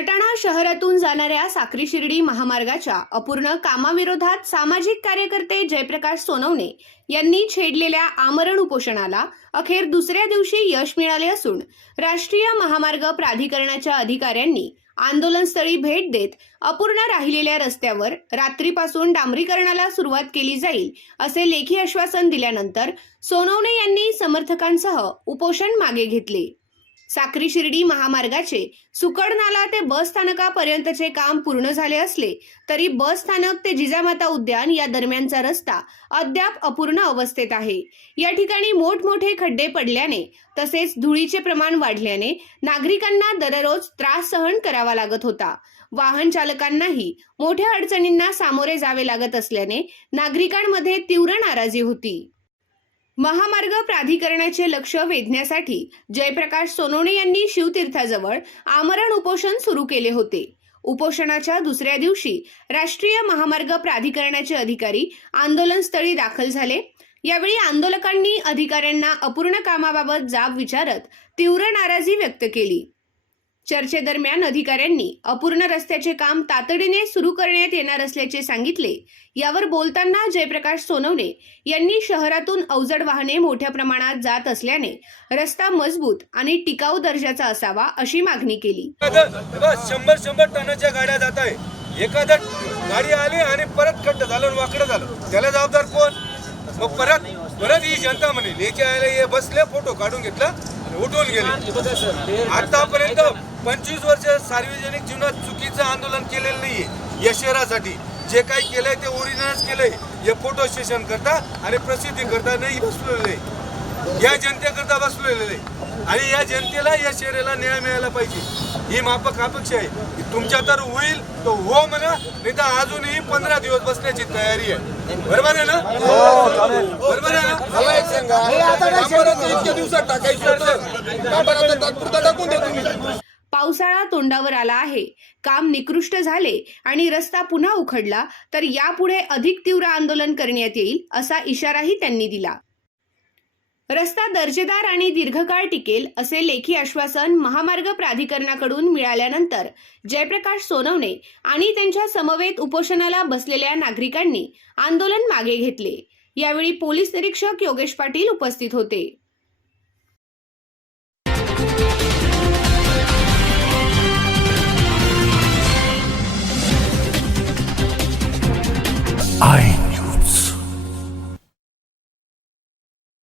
सटाणा शहरातून जाणाऱ्या साक्री शिर्डी महामार्गाच्या अपूर्ण कामाविरोधात सामाजिक कार्यकर्ते जयप्रकाश सोनवणे यांनी छेडलेल्या आमरण उपोषणाला अखेर दुसऱ्या दिवशी यश मिळाले असून राष्ट्रीय महामार्ग प्राधिकरणाच्या अधिकाऱ्यांनी आंदोलनस्थळी भेट देत अपूर्ण राहिलेल्या रस्त्यावर रात्रीपासून डांबरीकरणाला सुरुवात केली जाईल असे लेखी आश्वासन दिल्यानंतर सोनवणे यांनी समर्थकांसह उपोषण मागे घेतले। साक्री शिर्डी महामार्गाचे सुकड नाला ते बस स्थानकापर्यंतचे काम पूर्ण झाले असले तरी बस स्थानक ते जिजामाता उद्यान या दरम्यानचा रस्ता अद्याप अपूर्ण अवस्थेत आहे। या ठिकाणी मोठमोठे खड्डे पडल्याने तसेच धुळीचे प्रमाण वाढल्याने नागरिकांना दररोज त्रास सहन करावा लागत होता। वाहन चालकांनाही मोठ्या अडचणींना सामोरे जावे लागत असल्याने नागरिकांमध्ये तीव्र नाराजी होती। महामार्ग प्राधिकरणाचे लक्ष वेधण्यासाठी जयप्रकाश सोनवणे यांनी शिवतीर्थाजवळ आमरण उपोषण सुरू केले होते। उपोषणाच्या दुसऱ्या दिवशी राष्ट्रीय महामार्ग प्राधिकरणाचे अधिकारी आंदोलनस्थळी दाखल झाले। यावेळी आंदोलकांनी अधिकाऱ्यांना अपूर्ण कामाबाबत जाब विचारत तीव्र नाराजी व्यक्त केली। चर्चेदरम्यान अधिकाऱ्यांनी अपूर्ण रस्त्याचे काम तातडीने सुरू करण्यात येणार असल्याचे सांगितले। यावर बोलताना जयप्रकाश सोनवणे यांनी शहरातून अवजड वाहने मोठ्या प्रमाणात जात असल्याने रस्ता मजबूत आणि टिकाऊ दर्जाचा असावा अशी मागणी केली। 100 टनाच्या गाड्या जात आहे, एखादा गाडी आली आणि परत खड्डा झालं वाकडं झालं, त्याला जबाबदार कोण? मग परत ही जनता म्हणेल याच्या हे बसले फोटो काढून घेतला आणि उठून गेले। आतापर्यंत 25 वर्ष सार्वजनिक जीवनात चुकीचं आंदोलन केलेलं नाहीये। या शहरासाठी जे काही केलंय ते ओरिजिनलच केलंय। हे फोटो सेशन करता आणि प्रसिद्धी करता नाही बसलेले, या जनतेकरता बसलेले आणि या जनतेला या शहराला न्याय मिळाला पाहिजे ही माफक अपेक्षा आहे। तुमच्या तर होईल तो हो म्हणा, नाही तर अजूनही 15 दिवस बसण्याची तयारी आहे। बरोबर आहे ना? बरोबर आहे ना? पावसाळा तोंडावर आला आहे, काम निकृष्ट झाले आणि रस्ता पुन्हा उखडला तर यापुढे अधिक तीव्र आंदोलन करण्यात येईल असा इशाराही त्यांनी दिला। रस्ता दर्जेदार आणि दीर्घकाळ टिकेल असे लेखी आश्वासन महामार्ग प्राधिकरणाकडून मिळाल्यानंतर जयप्रकाश सोनवणे आणि त्यांच्या समवेत उपोषणाला बसलेल्या नागरिकांनी आंदोलन मागे घेतले। यावेळी पोलीस निरीक्षक योगेश पाटील उपस्थित होते। I